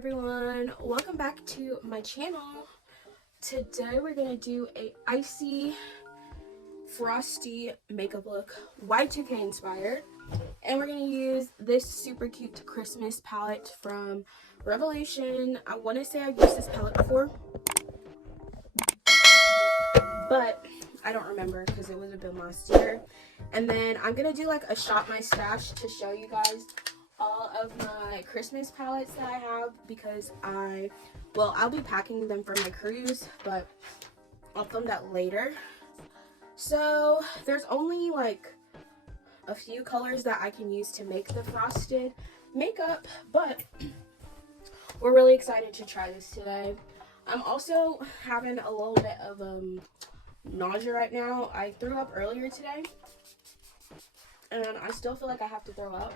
everyone, welcome back to my channel. Today we're gonna do a icy frosty makeup look, Y2K inspired, and we're gonna use this super cute Christmas palette from Revolution. I want to say I've used this palette before, but I don't remember because it would have been last year. And then I'm gonna do like a shop my stash to show you guys all of my Christmas palettes that I have, because I'll be packing them for my cruise, but I'll film that later. So there's only like a few colors that I can use to make the frosted makeup, but we're really excited to try this today. I'm also having a little bit of nausea right now. I threw up earlier today and I still feel like I have to throw up,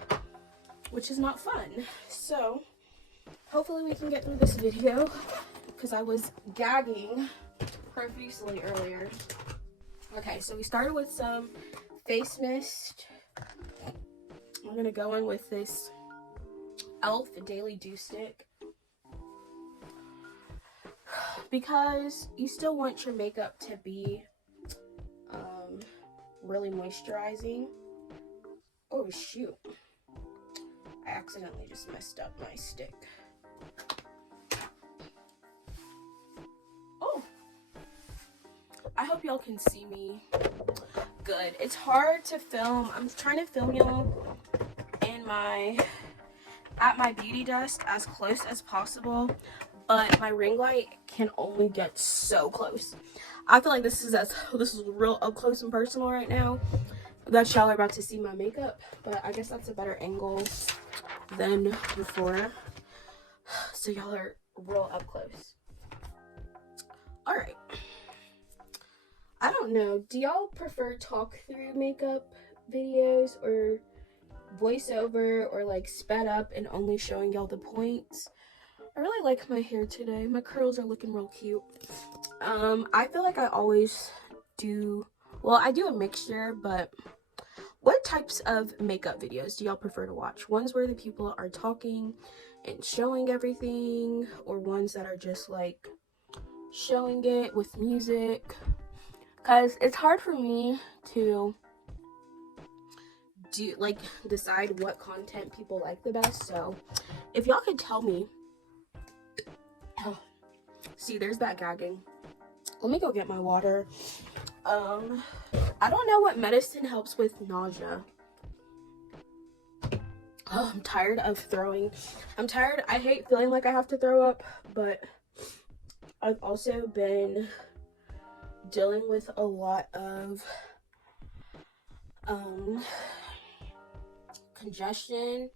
which is not fun. So hopefully we can get through this video because I was gagging profusely earlier. Okay, so we started with some face mist. I'm gonna go in with this e.l.f. Daily Dew Stick because you still want your makeup to be really moisturizing. Oh shoot, I accidentally just messed up my stick. Oh, I hope y'all can see me good. It's hard to film. I'm trying to film y'all at my beauty desk as close as possible, but my ring light can only get so close. I feel like this is real up close and personal right now that y'all are about to see my makeup, but I guess that's a better angle than before, so y'all are real up close. All right, I don't know, do y'all prefer talk through makeup videos or voiceover, or like sped up and only showing y'all the points? I really like my hair today. My curls are looking real cute. I feel like I always do, well, I do a mixture, but what types of makeup videos do y'all prefer to watch? Ones where the people are talking and showing everything, or ones that are just like showing it with music? Because it's hard for me to decide what content people like the best. So if y'all could tell me. Oh, see, there's that gagging. Let me go get my water. I don't know what medicine helps with nausea. Oh, I'm tired of throwing. I'm tired. I hate feeling like I have to throw up, but I've also been dealing with a lot of congestion,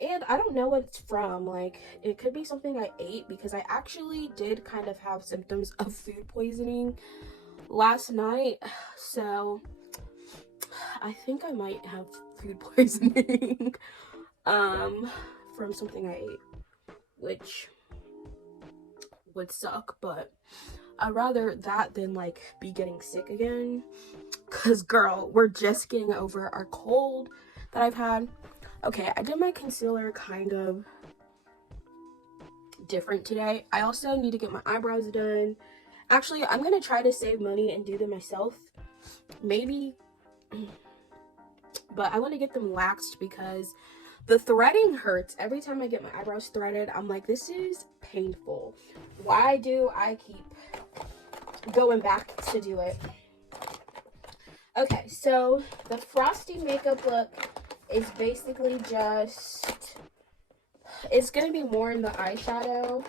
and I don't know what it's from. Like, it could be something I ate, because I actually did kind of have symptoms of food poisoning last night, so I think I might have food poisoning from something I ate, which would suck, but I'd rather that than like be getting sick again, because girl, we're just getting over our cold that I've had. Okay, I did my concealer kind of different today. I also need to get my eyebrows done. Actually, I'm gonna try to save money and do them myself, maybe, but I want to get them waxed because the threading hurts. Every time I get my eyebrows threaded, I'm like, this is painful. Why do I keep going back to do it? Okay, so the frosty makeup look is basically just, it's gonna be more in the eyeshadow,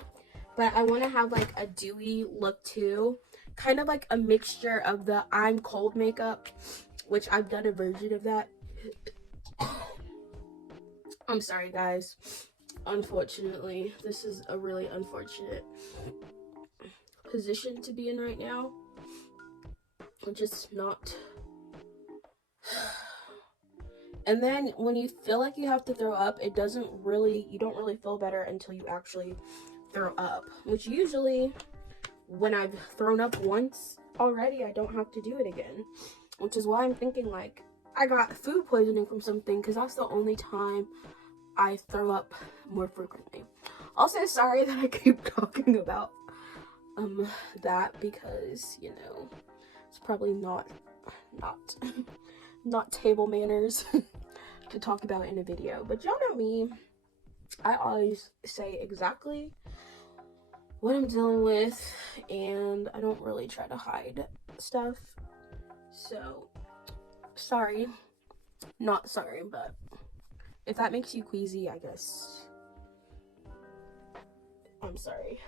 but I want to have like a dewy look too, kind of like a mixture of the I'm Cold makeup, which I've done a version of that. I'm sorry guys, unfortunately this is a really unfortunate position to be in right now, which is not. And then when you feel like you have to throw up, you don't really feel better until you actually throw up, which usually when I've thrown up once already, I don't have to do it again, which is why I'm thinking like I got food poisoning from something, because that's the only time I throw up more frequently. Also, sorry that I keep talking about that, because, you know, it's probably not not table manners to talk about in a video. But y'all know me, I always say exactly what I'm dealing with, and I don't really try to hide stuff. So sorry, not sorry, but if that makes you queasy, I guess I'm sorry.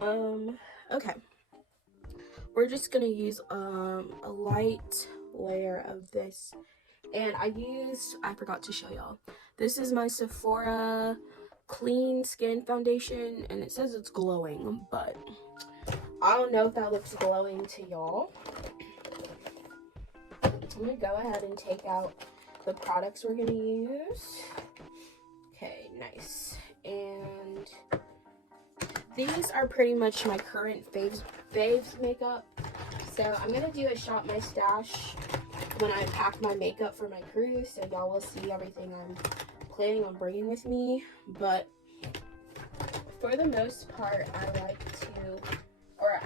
Okay, we're just gonna use a light layer of this, and I forgot to show y'all, this is my Sephora Clean Skin Foundation, and it says it's glowing, but I don't know if that looks glowing to y'all. I'm gonna go ahead and take out the products we're gonna use. Okay, nice. And these are pretty much my current faves makeup. So I'm gonna do a shop my stash when I pack my makeup for my cruise, so y'all will see everything I'm planning on bringing with me. But for the most part, I like to, or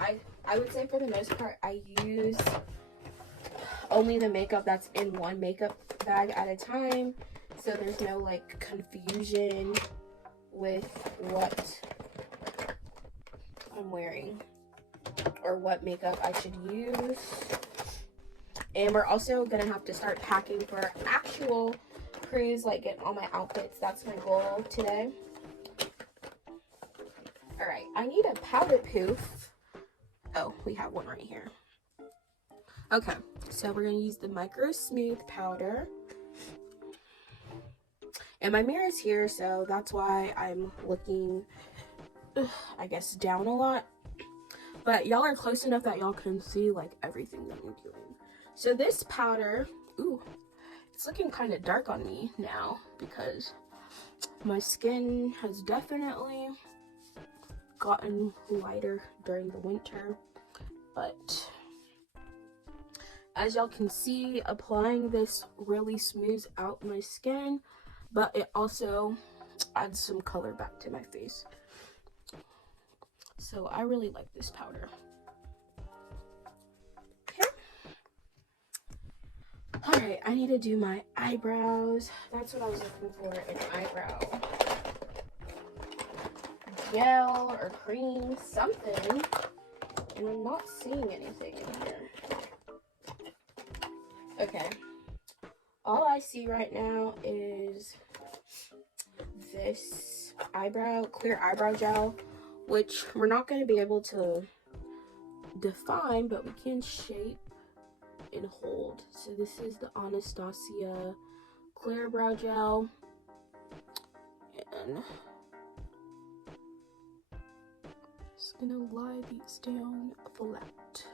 I would say for the most part, I use only the makeup that's in one makeup bag at a time, so there's no like confusion with what I'm wearing or what makeup I should use. And we're also gonna have to start packing for our actual cruise, like getting all my outfits. That's my goal today. All right, I need a powder poof. Oh, we have one right here. Okay, so we're gonna use the Micro Smooth powder. And my mirror is here, so that's why I'm looking, I guess, down a lot. But y'all are close enough that y'all can see like everything that I'm doing. So this powder, ooh, it's looking kind of dark on me now because my skin has definitely gotten lighter during the winter. But as y'all can see, applying this really smooths out my skin, but it also adds some color back to my face. So I really like this powder. Okay. Alright, I need to do my eyebrows. That's what I was looking for, an eyebrow gel or cream, something. And I'm not seeing anything in here. Okay. All I see right now is this clear eyebrow gel, which we're not going to be able to define, but we can shape and hold. So this is the Anastasia clear brow gel, and just gonna lie these down flat.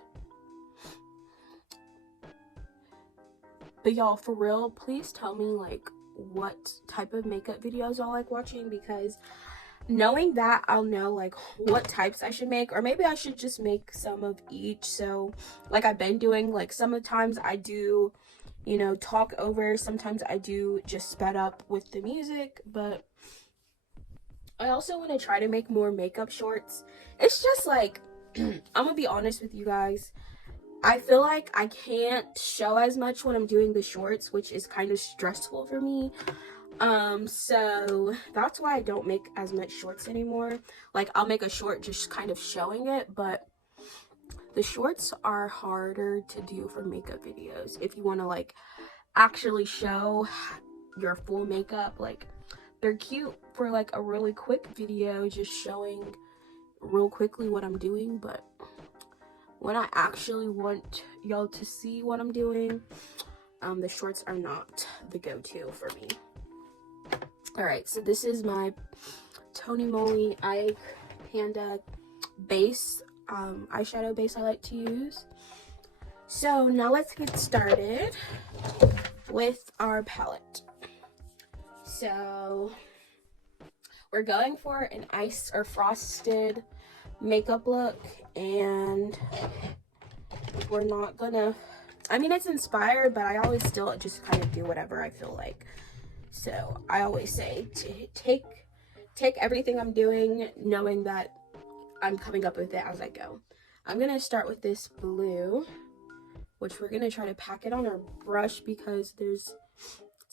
But y'all, for real, please tell me like what type of makeup videos y'all like watching, because knowing that, I'll know like what types I should make, or maybe I should just make some of each. So like I've been doing, like some of the times I do, you know, talk over, sometimes I do just sped up with the music. But I also want to try to make more makeup shorts. It's just like I'm gonna be honest with you guys, I feel like I can't show as much when I'm doing the shorts, which is kind of stressful for me. So that's why I don't make as much shorts anymore. Like I'll make a short just kind of showing it, but the shorts are harder to do for makeup videos. If you want to like actually show your full makeup, like they're cute for like a really quick video, just showing real quickly what I'm doing, but when I actually want y'all to see what I'm doing, the shorts are not the go-to for me. Alright, so this is my Tony Moly Eye Panda base, eyeshadow base I like to use. So now let's get started with our palette. So we're going for an ice or frosted makeup look, and we're not gonna, I mean, it's inspired, but I always still just kind of do whatever I feel like. So I always say to take take everything I'm doing knowing that I'm coming up with it as I go. I'm gonna start with this blue, which we're gonna try to pack it on our brush because it's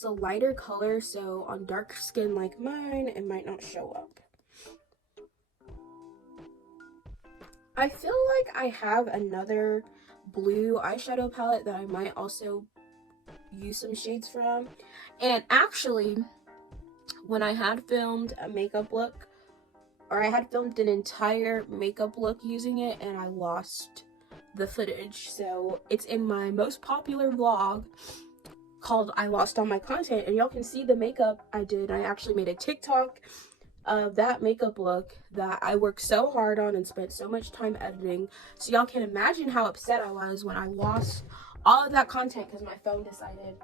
a lighter color, so on dark skin like mine, it might not show up. I feel like I have another blue eyeshadow palette that I might also use some shades from. And actually, when I had filmed a makeup look, or I had filmed an entire makeup look using it, and I lost the footage. So it's in my most popular vlog called I Lost All My Content, and y'all can see the makeup I did. I actually made a TikTok of that makeup look that I worked so hard on and spent so much time editing. So y'all can imagine how upset I was when I lost all of that content because my phone decided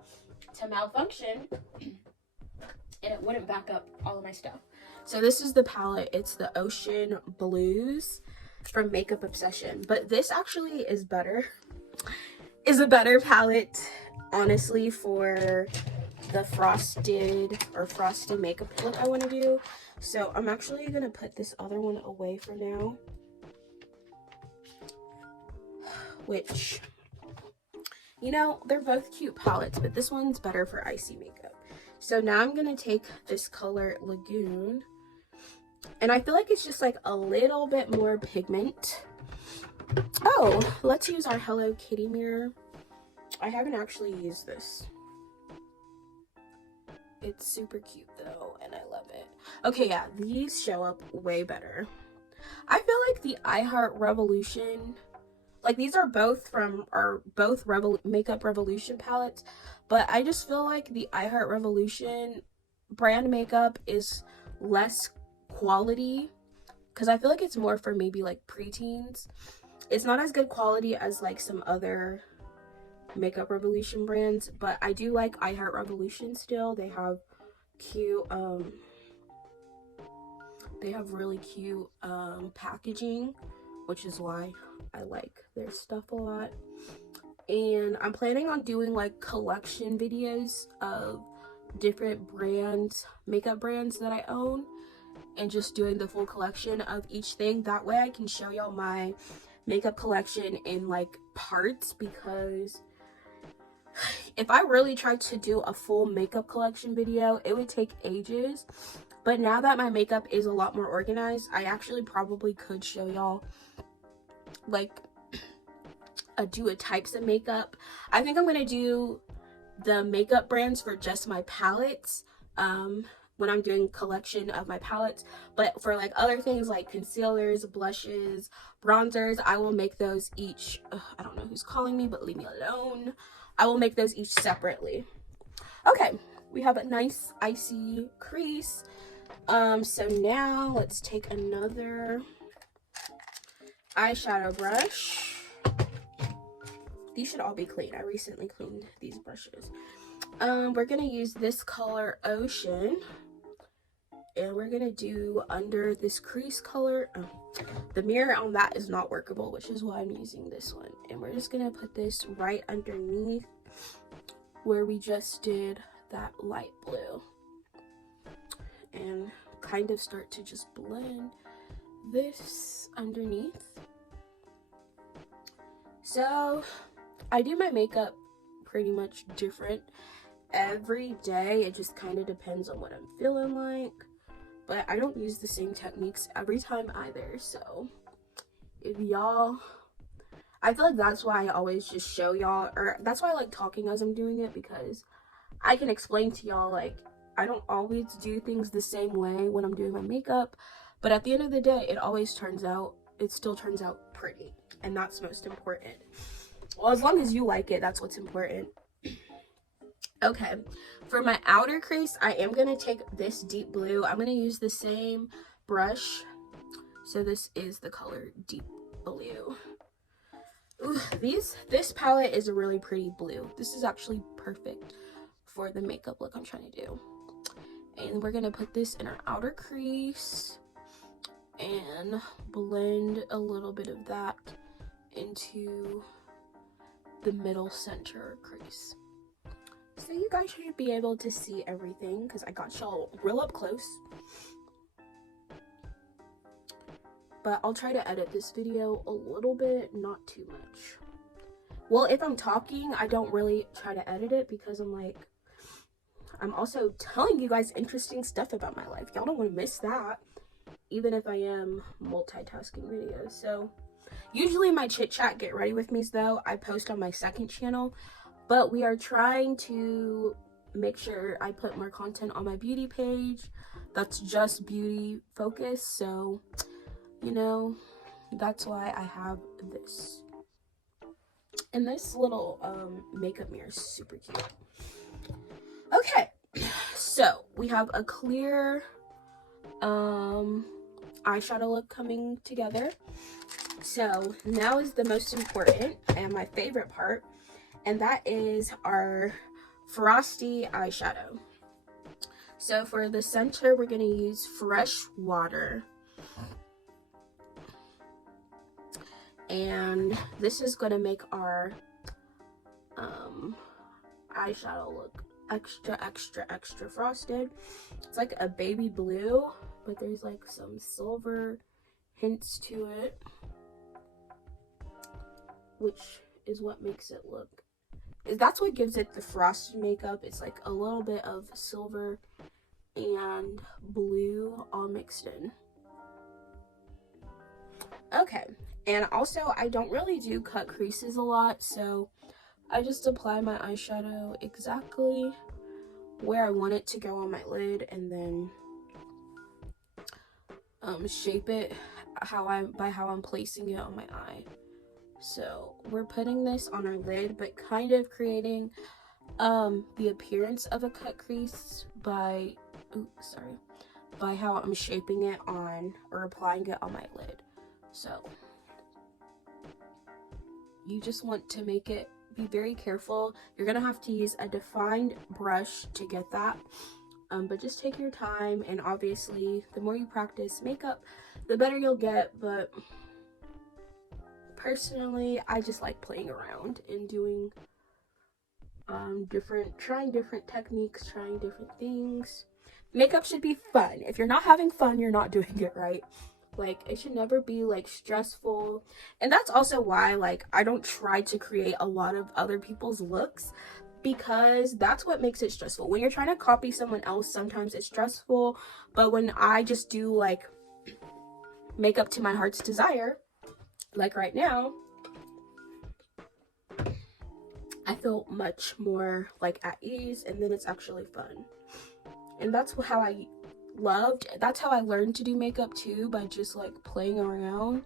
to malfunction and it wouldn't back up all of my stuff. So this is the palette. It's the Ocean Blues from Makeup Obsession. But this actually is better. Is a better palette, honestly, for the frosty makeup look I want to do. So I'm actually going to put this other one away for now. Which, you know, they're both cute palettes, but this one's better for icy makeup. So now I'm going to take this color Lagoon. And I feel like it's just like a little bit more pigment. Oh, let's use our Hello Kitty mirror. I haven't actually used this. It's super cute though, and I love it. Okay, yeah, these show up way better. I feel like the I Heart Revolution, like these are both from Makeup Revolution palettes, but I just feel like the I Heart Revolution brand makeup is less quality because I feel like it's more for maybe like preteens. It's not as good quality as like some other Makeup Revolution brands, but I do like I Heart Revolution still. They have cute they have really cute packaging, which is why I like their stuff a lot. And I'm planning on doing like collection videos of different brands, makeup brands that I own, and just doing the full collection of each thing. That way I can show y'all my makeup collection in like parts, because if I really tried to do a full makeup collection video, it would take ages. But now that my makeup is a lot more organized, I actually probably could show y'all like do a types of makeup. I think I'm gonna do the makeup brands for just my palettes when I'm doing collection of my palettes, but for like other things like concealers, blushes, bronzers, I will make those each. I don't know who's calling me, but leave me alone. I will make those each separately. Okay, we have a nice icy crease. So now let's take another eyeshadow brush. These should all be clean. I recently cleaned these brushes. We're gonna use this color Ocean, and we're gonna do under this crease color. The mirror on that is not workable, which is why I'm using this one. And we're just gonna put this right underneath where we just did that light blue, and kind of start to just blend this underneath. So I do my makeup pretty much different every day. It just kind of depends on what I'm feeling like, but I don't use the same techniques every time either. So if y'all, I feel like that's why I always just show y'all, or that's why I like talking as I'm doing it, because I can explain to y'all like I don't always do things the same way when I'm doing my makeup, but at the end of the day it still turns out pretty, and that's most important. Well, as long as you like it, that's what's important. Okay, for my outer crease, I am going to take this deep blue. I'm going to use the same brush. So this is the color Deep Blue. Ooh, this palette is a really pretty blue. This is actually perfect for the makeup look I'm trying to do. And we're going to put this in our outer crease and blend a little bit of that into the middle center crease. So you guys should be able to see everything because I got y'all real up close. but I'll try to edit this video a little bit, not too much. Well, if I'm talking, I don't really try to edit it because I'm like, I'm also telling you guys interesting stuff about my life. Y'all don't want to miss that, even if I am multitasking videos. So usually my chit chat get ready with me's though, I post on my second channel, but we are trying to make sure I put more content on my beauty page that's just beauty focused. So, you know, that's why I have this. And this little makeup mirror is super cute. Okay, so we have a clear eyeshadow look coming together. So now is the most important and my favorite part, and that is our frosty eyeshadow. So for the center, we're going to use fresh water. And this is going to make our eyeshadow look extra frosted. It's like a baby blue, but there's like some silver hints to it, which is what makes it look, that's what gives it the frosted makeup. It's like a little bit of silver and blue all mixed in. Okay, and also I don't really do cut creases a lot, so I just apply my eyeshadow exactly where I want it to go on my lid, and then shape it by how I'm placing it on my eye. So we're putting this on our lid, but kind of creating the appearance of a cut crease by how I'm shaping it on, or applying it on my lid. So you just want to make it, be very careful. You're gonna have to use a defined brush to get that, but just take your time, and obviously the more you practice makeup, the better you'll get. But personally, I just like playing around and doing trying different techniques, trying different things. Makeup should be fun. If you're not having fun, you're not doing it right. Like, it should never be like stressful. And that's also why, like, I don't try to create a lot of other people's looks, because that's what makes it stressful. When you're trying to copy someone else, sometimes it's stressful. But when I just do like makeup to my heart's desire, like right now, I feel much more like at ease, and then it's actually fun. And that's how that's how I learned to do makeup too, by just like playing around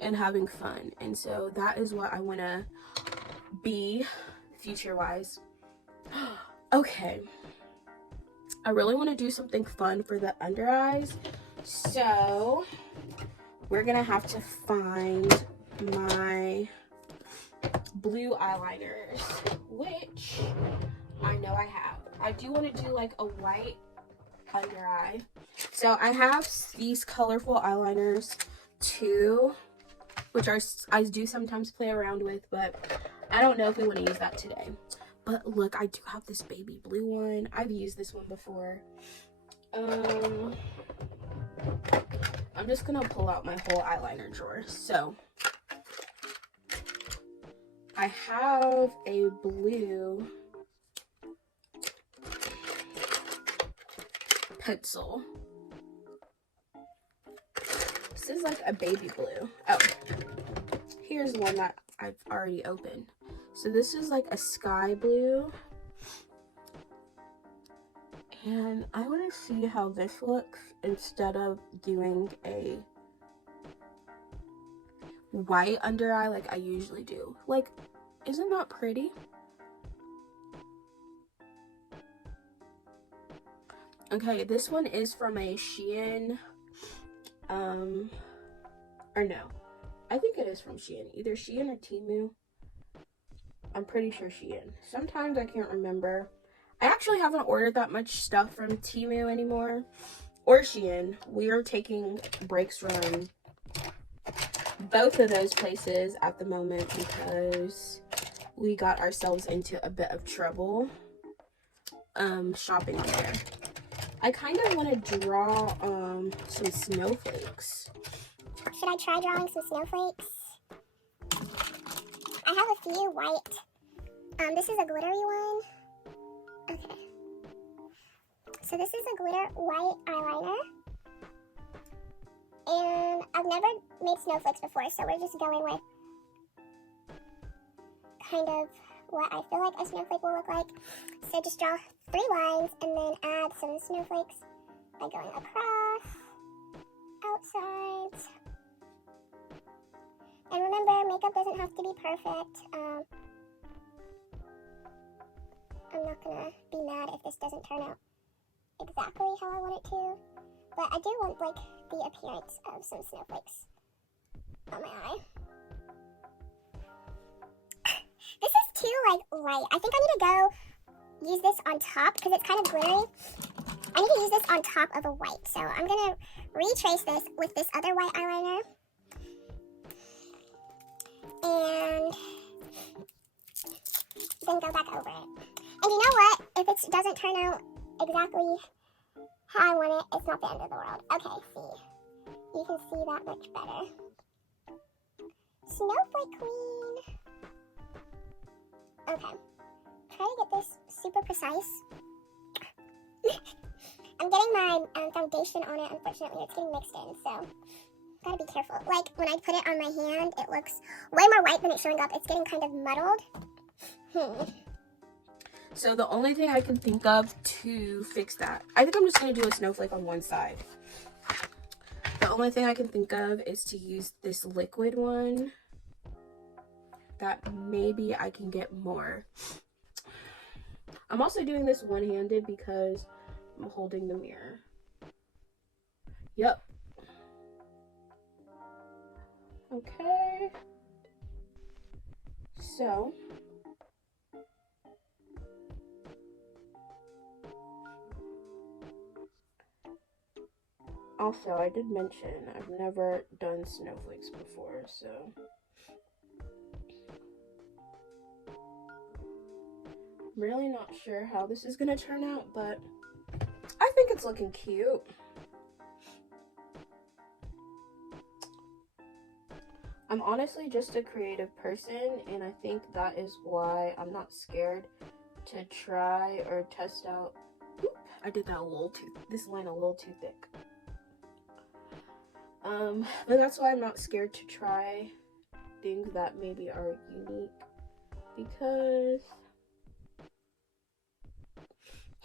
and having fun. And so that is what I want to be future wise. Okay, I really want to do something fun for the under eyes, so we're gonna have to find my blue eyeliners, which I know I have. I do want to do like a white under eye, so I have these colorful eyeliners too, which I do sometimes play around with, but I don't know if we want to use that today. But look, I do have this baby blue one. I've used this one before. I'm just gonna pull out my whole eyeliner drawer. So I have a blue pencil. This is like a baby blue. Oh, here's one that I've already opened. So this is like a sky blue. And I want to see how this looks instead of doing a white under eye like I usually do. Like, isn't that pretty? Okay, this one is from a Shein, or no, I think it is from Shein, either Shein or Temu. I'm pretty sure Shein. Sometimes I can't remember. I actually haven't ordered that much stuff from Temu anymore, or Shein. We are taking breaks from both of those places at the moment because we got ourselves into a bit of trouble shopping on there. I kind of want to draw some snowflakes Should I try drawing some snowflakes? I have a few white. This is a glittery one. Okay. So this is a glitter white eyeliner. And I've never made snowflakes before, so we're just going with kind of what I feel like a snowflake will look like. So just draw 3 lines and then add some snowflakes by going across, outsides. And remember, makeup doesn't have to be perfect. I'm not gonna be mad if this doesn't turn out exactly how I want it to, but I do want like the appearance of some snowflakes on my eye. This is too like light. I think I need to go use this on top because it's kind of glittery. I need to use this on top of a white, so I'm gonna retrace this with this other white eyeliner. And then go back over it. And you know what? If it doesn't turn out exactly how I want it, it's not the end of the world. Okay, see. You can see that much better. Snowflake queen. Okay. Try to get this super precise. I'm getting my foundation on it. Unfortunately, it's getting mixed in, so gotta be careful. Like, when I put it on my hand, it looks way more white than it's showing up. It's getting kind of muddled. So the only thing I can think of to fix that, I think I'm just going to do a snowflake on one side. The only thing I can think of is to use this liquid one that maybe I can get more. I'm also doing this one-handed because I'm holding the mirror. Yep. Okay. So also, I did mention I've never done snowflakes before, so I'm really not sure how this is gonna turn out, but I think it's looking cute. I'm honestly just a creative person, and I think that is why I'm not scared to try or test out. Oop, I did that this line a little too thick. But that's why I'm not scared to try things that maybe are unique, because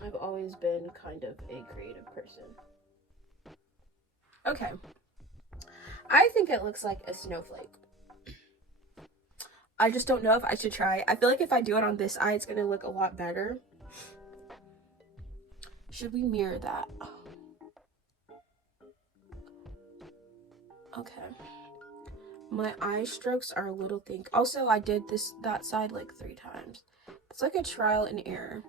I've always been kind of a creative person. Okay. I think it looks like a snowflake. I just don't know if I should try. I feel like if I do it on this eye, it's going to look a lot better. Should we mirror that? Okay. My eye strokes are a little thick. Also, I did that side like 3 times. It's like a trial and error.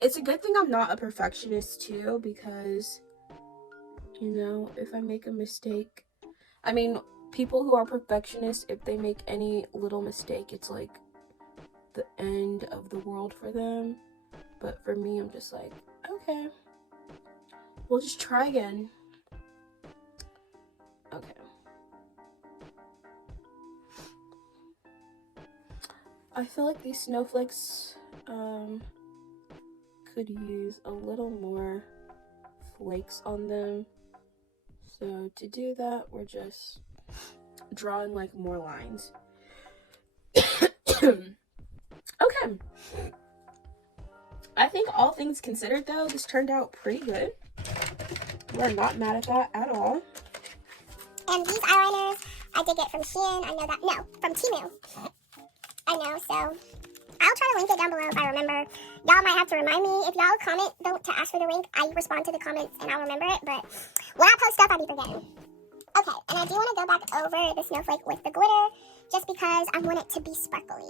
It's a good thing I'm not a perfectionist too, because, you know, if I make a mistake, I mean, people who are perfectionists, if they make any little mistake, it's like the end of the world for them. But for me, I'm just like, okay, we'll just try again. Okay. I feel like these snowflakes could use a little more flakes on them. So to do that, we're just drawing like more lines. Okay. I think all things considered though, this turned out pretty good. We're not mad at that at all. And these eyeliners, I did get from Shein. I know that. No, from Temu. I know, so I'll try to link it down below if I remember. Y'all might have to remind me. If y'all comment to ask for the link, I respond to the comments and I'll remember it. But when I post stuff, I'll be forgetting. Okay, and I do want to go back over the snowflake with the glitter, just because I want it to be sparkly.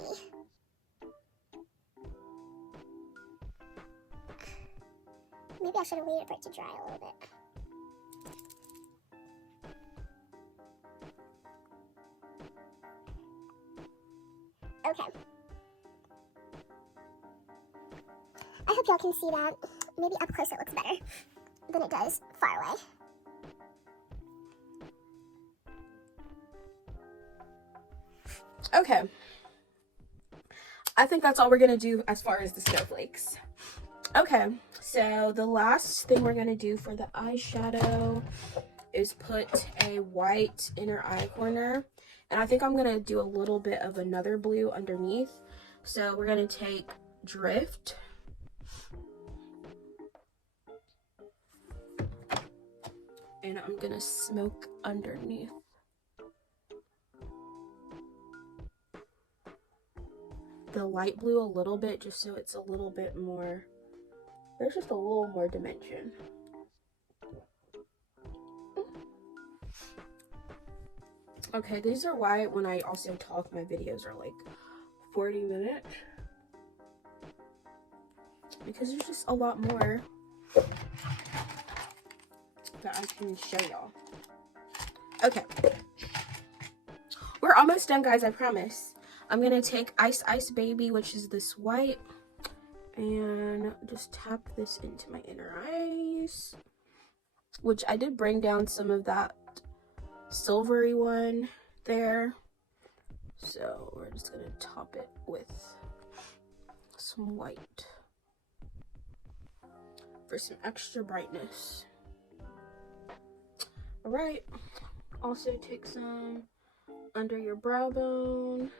Maybe I should have waited for it to dry a little bit. Okay. I hope y'all can see that. Maybe up close it looks better than it does far away. Okay. I think that's all we're gonna do as far as the snowflakes. Okay, so the last thing we're gonna do for the eyeshadow is put a white inner eye corner. And I think I'm gonna do a little bit of another blue underneath. So we're gonna take Drift. And I'm gonna smoke underneath. The light blue a little bit, just so it's a little bit more, there's just a little more dimension. Okay, these are why when I also talk, my videos are like 40 minutes. Because there's just a lot more that I can show y'all. Okay. We're almost done, guys, I promise. I'm gonna take Ice Ice Baby, which is this white, and just tap this into my inner eyes, which I did bring down some of that silvery one there. So we're just gonna top it with some white for some extra brightness. All right, also take some under your brow bone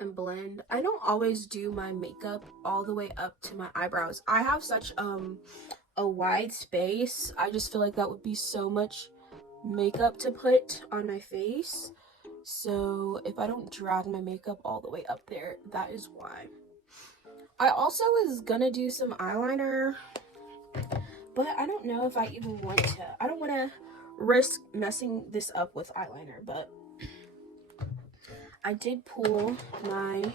and blend. I don't always do my makeup all the way up to my eyebrows. I have such a wide space. I just feel like that would be so much makeup to put on my face. So if I don't drag my makeup all the way up there, that is why. I also was gonna do some eyeliner, but I don't know if I even want to. I don't want to risk messing this up with eyeliner, but I did pull my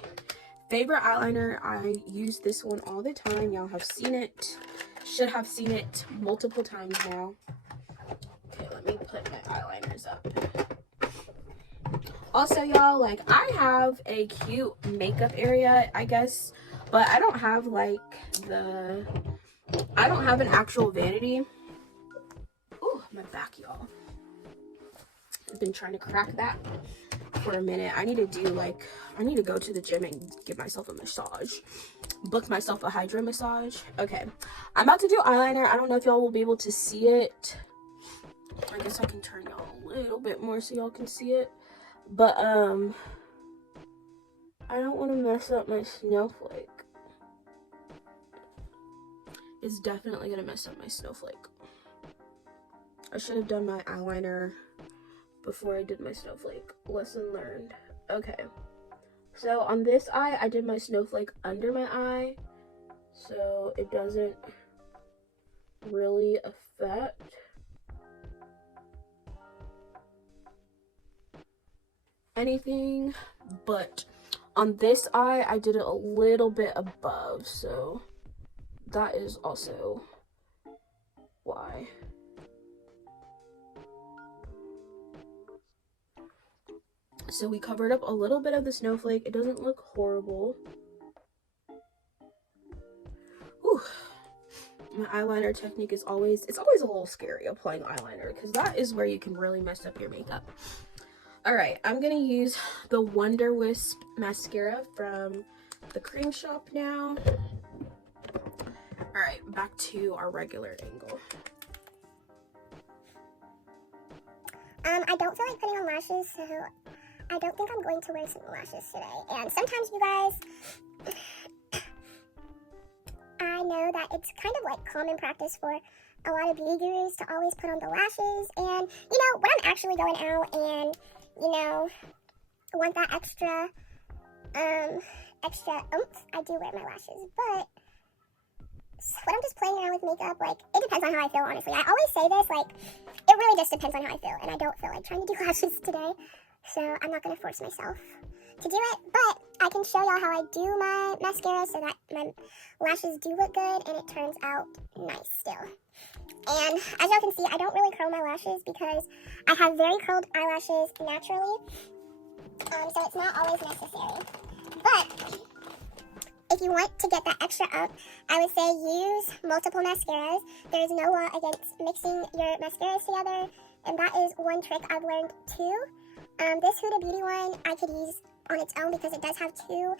favorite eyeliner. I use this one all the time. Y'all have seen it. Should have seen it multiple times now. Okay, let me put my eyeliners up. Also, y'all, like, I have a cute makeup area, I guess, but I don't have like I don't have an actual vanity. Ooh, my back, y'all. I've been trying to crack that for a minute. I need to go to the gym and give myself a massage. Book myself a hydro massage. Okay, I'm about to do eyeliner. I don't know if y'all will be able to see it. I guess I can turn y'all a little bit more so y'all can see it. But I don't want to mess up my snowflake. It's definitely gonna mess up my snowflake. I should have done my eyeliner before I did my snowflake. Lesson learned. Okay. So on this eye, I did my snowflake under my eye, so it doesn't really affect anything. But on this eye, I did it a little bit above, so that is also why. So we covered up a little bit of the snowflake. It doesn't look horrible. Whew. My eyeliner technique is always, it's always a little scary applying eyeliner because that is where you can really mess up your makeup. All right, I'm gonna use the Wonder Wisp mascara from the Cream Shop now. All right, back to our regular angle. I don't feel like putting on lashes, so I don't think I'm going to wear some lashes today. And sometimes, you guys, I know that it's kind of like common practice for a lot of beauty gurus to always put on the lashes. And, you know, when I'm actually going out and, you know, want that extra oomph, I do wear my lashes. But when I'm just playing around with makeup, like, it depends on how I feel, honestly. I always say this, like, it really just depends on how I feel. And I don't feel like trying to do lashes today. So I'm not going to force myself to do it, but I can show y'all how I do my mascara so that my lashes do look good and it turns out nice still. And as y'all can see, I don't really curl my lashes because I have very curled eyelashes naturally, so it's not always necessary. But if you want to get that extra up, I would say use multiple mascaras. There is no law against mixing your mascaras together, and that is one trick I've learned too. This Huda Beauty one I could use on its own because it does have two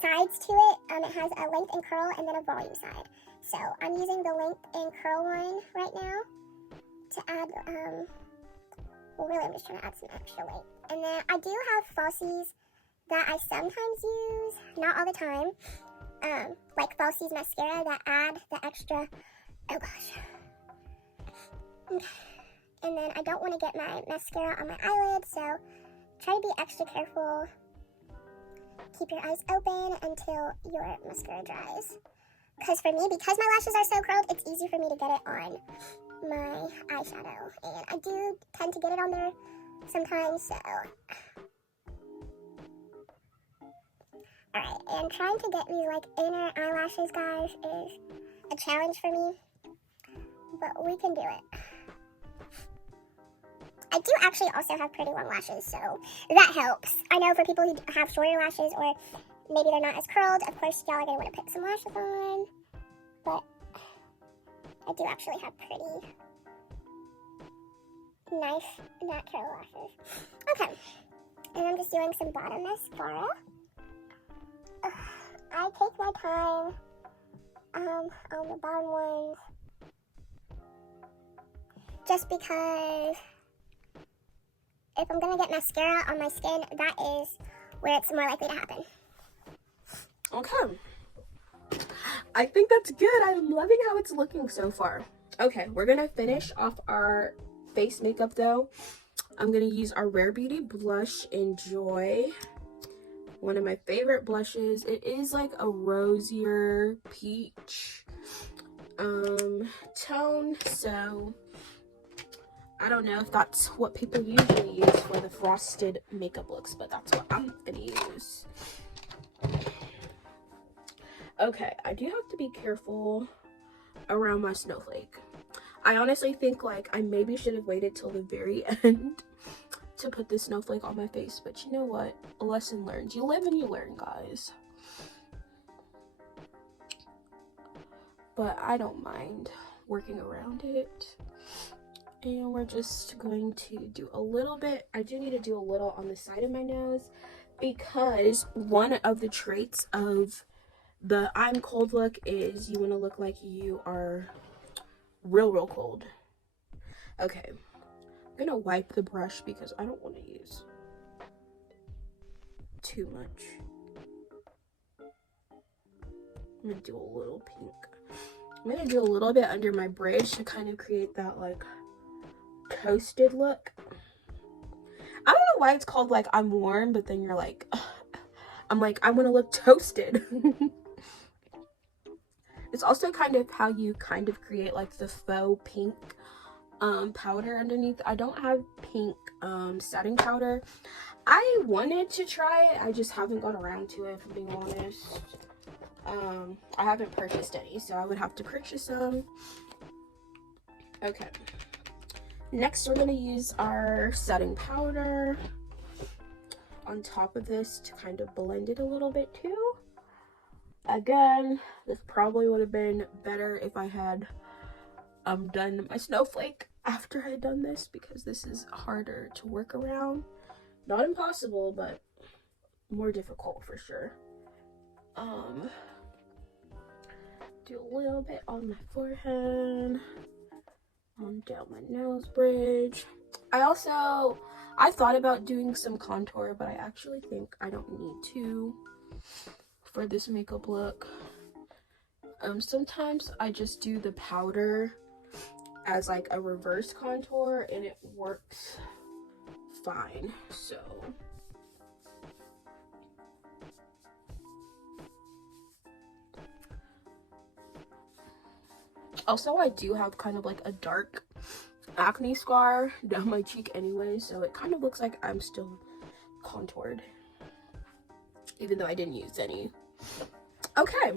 sides to it. It has a length and curl and then a volume side. So I'm using the length and curl one right now to add, well really I'm just trying to add some extra length. And then I do have falsies that I sometimes use, not all the time, like falsies mascara that add the extra, oh gosh. And then I don't want to get my mascara on my eyelid, so try to be extra careful. Keep your eyes open until your mascara dries. Because for me, because my lashes are so curled, it's easy for me to get it on my eyeshadow. And I do tend to get it on there sometimes, so. Alright, and trying to get these like inner eyelashes, guys, is a challenge for me. But we can do it. I do actually also have pretty long lashes, so that helps. I know for people who have shorter lashes or maybe they're not as curled, of course y'all are going to want to put some lashes on. But I do actually have pretty nice, not curly lashes. Okay, and I'm just doing some bottom mascara. I take my time on the bottom ones just because if I'm gonna get mascara on my skin, that is where it's more likely to happen. Okay. I think that's good. I'm loving how it's looking so far. Okay, we're gonna finish off our face makeup though. I'm gonna use our Rare Beauty blush in Joy. One of my favorite blushes. It is like a rosier peach tone, so I don't know if that's what people usually use for the frosted makeup looks, but that's what I'm gonna use. Okay, I do have to be careful around my snowflake. I honestly think like I maybe should have waited till the very end to put this snowflake on my face, but you know what? A lesson learned. You live and you learn, guys. But I don't mind working around it. And we're just going to do a little bit. I do need to do a little on the side of my nose because one of the traits of the I'm cold look is you want to look like you are real cold. Okay, I'm gonna wipe the brush because I don't want to use too much. I'm gonna do a little pink. I'm gonna do a little bit under my bridge to kind of create that like toasted look. I don't know why it's called like I'm warm, but then you're like, I'm like, I want to look toasted. It's also kind of how you kind of create like the faux pink powder underneath. I don't have pink setting powder. I wanted to try it, I just haven't got around to it, if I'm being honest. I haven't purchased any, so I would have to purchase some. Okay, next we're going to use our setting powder on top of this to kind of blend it a little bit too. Again, this probably would have been better if I had done my snowflake after I had done this, because this is harder to work around. Not impossible, but more difficult for sure. Do a little bit on my forehead, on down my nose bridge. I thought about doing some contour, but I actually think I don't need to for this makeup look. Sometimes I just do the powder as like a reverse contour and it works fine. So also I do have kind of like a dark acne scar down my cheek anyway, so it kind of looks like I'm still contoured even though I didn't use any. Okay.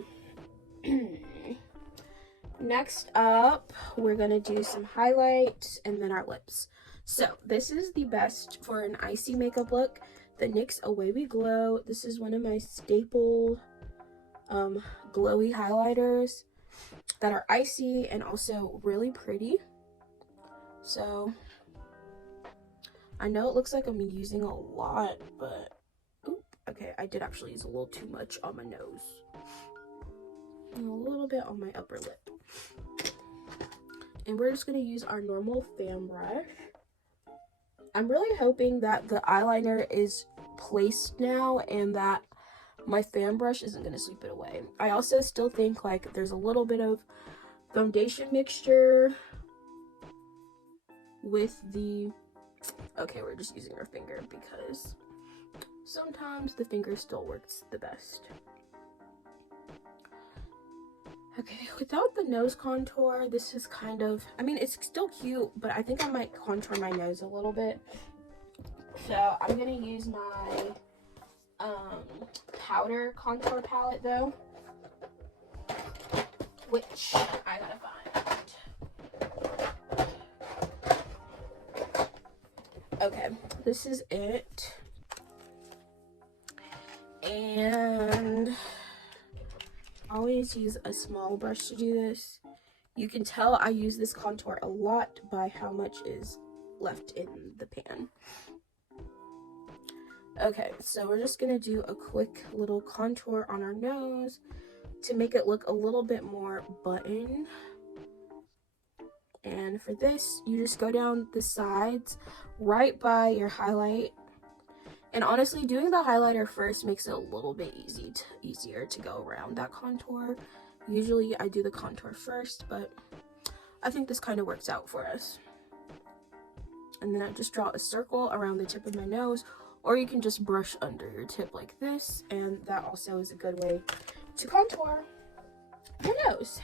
Next up, we're gonna do some highlights and then our lips. So this is the best for an icy makeup look, the NYX Away We Glow. This is one of my staple glowy highlighters that are icy and also really pretty. So I know it looks like I'm using a lot, but oop, okay, I did actually use a little too much on my nose. And a little bit on my upper lip. And we're just going to use our normal fan brush. I'm really hoping that the eyeliner is placed now and that my fan brush isn't going to sweep it away. I also still think like there's a little bit of foundation mixture with the... Okay, we're just using our finger because sometimes the finger still works the best. Okay, without the nose contour, this is kind of... I mean, it's still cute, but I think I might contour my nose a little bit. So I'm going to use my powder contour palette though, which I gotta find. Okay, this is it. And I always use a small brush to do this. You can tell I use this contour a lot by how much is left in the pan. Okay, so we're just gonna do a quick little contour on our nose to make it look a little bit more button. And for this, you just go down the sides right by your highlight. And honestly, doing the highlighter first makes it a little bit easier to go around that contour. Usually I do the contour first, but I think this kind of works out for us. And then I just draw a circle around the tip of my nose, or you can just brush under your tip like this, and that also is a good way to contour your nose.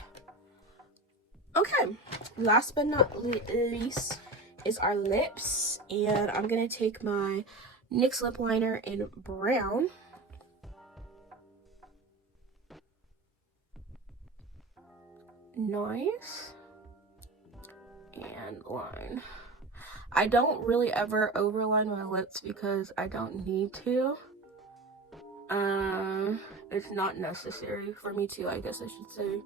Okay, last but not least is our lips, and I'm gonna take my NYX lip liner in brown. Nice. And line. I don't really ever overline my lips because I don't need to. It's not necessary for me to, I guess I should say.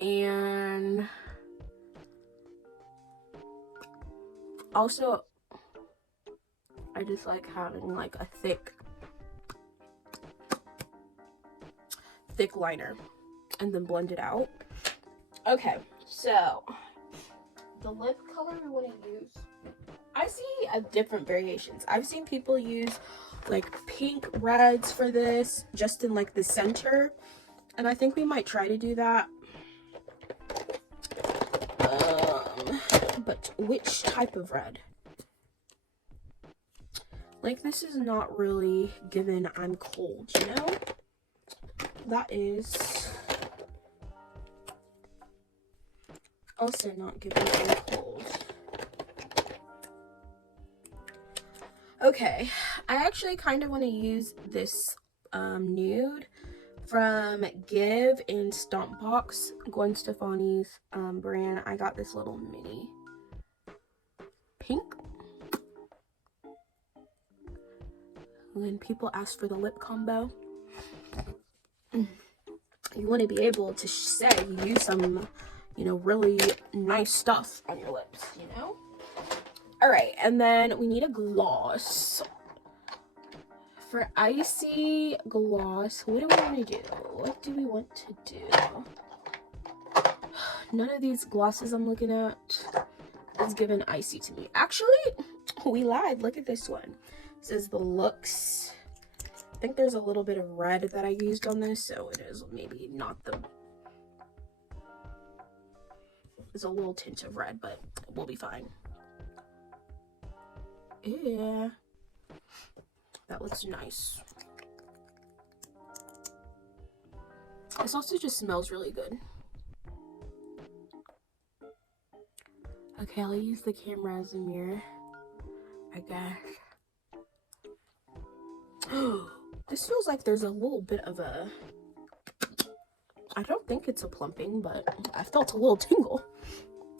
And also, I just like having like a thick liner and then blend it out. Okay, so the lip color I want to use, I see different variations. I've seen people use like pink reds for this, just in like the center, and I think we might try to do that. But which type of red? Like, this is not really given I'm cold, you know? That is also not given I'm cold. Okay, I actually kind of want to use this nude from Give in Stomp Box, Gwen Stefani's brand. I got this little mini pink. When people ask for the lip combo, you want to be able to say you use some, you know, really nice stuff on your lips, you know? All right, and then we need a gloss. For icy gloss, what do we want to do? What do we want to do? None of these glosses I'm looking at is given icy to me. Actually, we lied. Look at this one. It says the looks. I think there's a little bit of red that I used on this, so it is maybe not the... There's a little tint of red, but we'll be fine. Yeah. That looks nice. This also just smells really good. Okay, I'll use the camera as a mirror, I guess. This feels like there's a little bit of a... I don't think it's a plumping, but I felt a little tingle.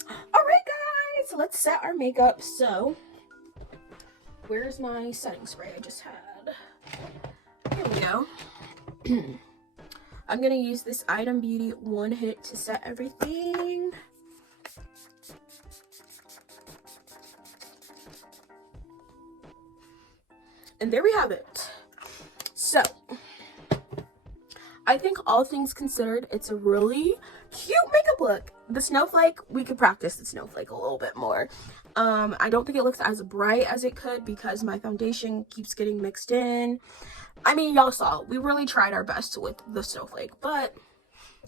Alright guys, let's set our makeup. So, where's my setting spray I just had? Here we go. I'm gonna use this Item Beauty One Hit to set everything. And there we have it. So I think all things considered, it's a really cute makeup look. The snowflake, we could practice the snowflake a little bit more. I don't think it looks as bright as it could because my foundation keeps getting mixed in. I mean, y'all saw, we really tried our best with the snowflake, but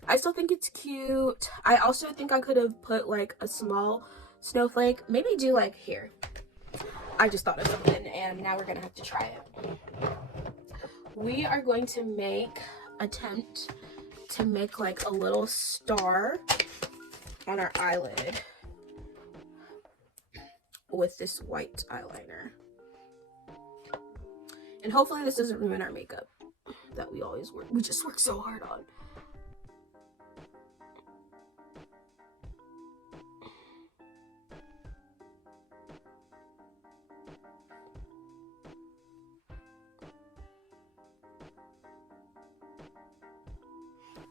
I still think it's cute. I also think I could have put like a small snowflake, maybe do like here. I just thought of something and now we're gonna have to try it. We are going to attempt to make like a little star on our eyelid with this white eyeliner. And hopefully this doesn't ruin our makeup that we just work so hard on.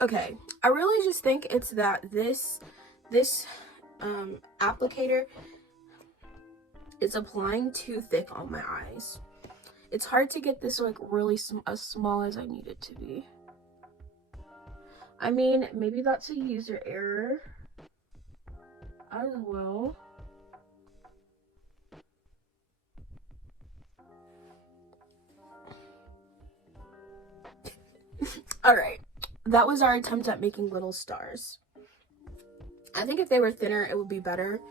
Okay, I really just think it's that this applicator is applying too thick on my eyes. It's hard to get this like really as small as I need it to be. I mean, maybe that's a user error as well. All right. That was our attempt at making little stars. I think if they were thinner, it would be better.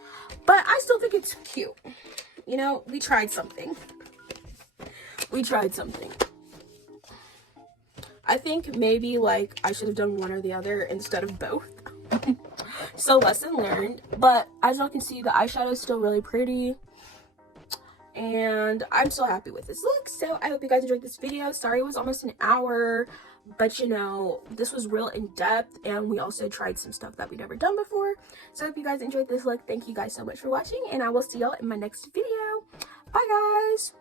But I still think it's cute. You know, we tried something. We tried something. I think maybe, like, I should have done one or the other instead of both. So, lesson learned. But as y'all can see, the eyeshadow is still really pretty. And I'm so happy with this look. So, I hope you guys enjoyed this video. Sorry it was almost an hour. But you know, this was real in-depth, and we also tried some stuff that we've never done before. So if you guys enjoyed this look, thank you guys so much for watching, and I will see y'all in my next video. Bye guys.